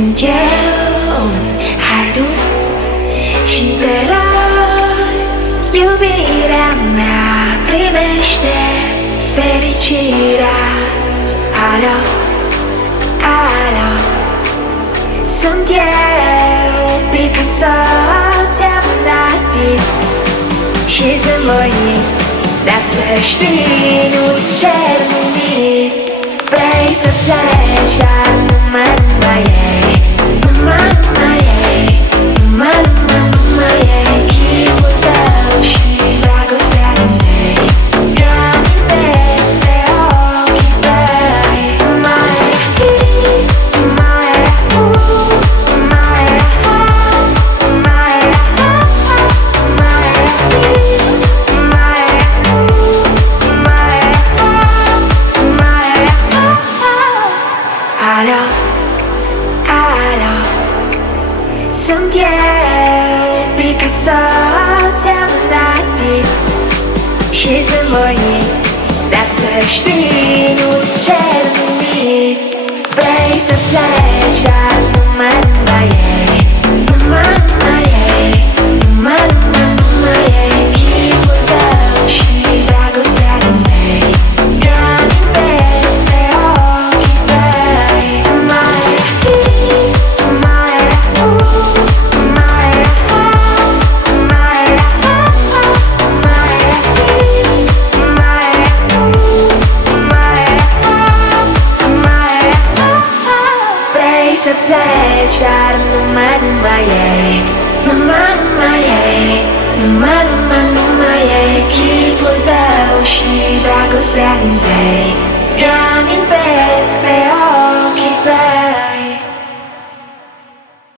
sunt eu în haidut și te rog, iubirea mea, primește fericirea. Alo, alo, sunt eu, Picasso, ți-am dat timp și zâmbăit, dar să știi, nu-ți cer nimic. Vrei să pleci, dar numai ei, numai ei, numai ei, chipul tău și dragostea din ei. Reamintesc pe ochii tăi. Mai alo, alo, sunt eu, Picasso, ți-am dat timp și zâmbăit, dar să știi, nu-ți cer nimic. Vrei să pleci, dar numai ei.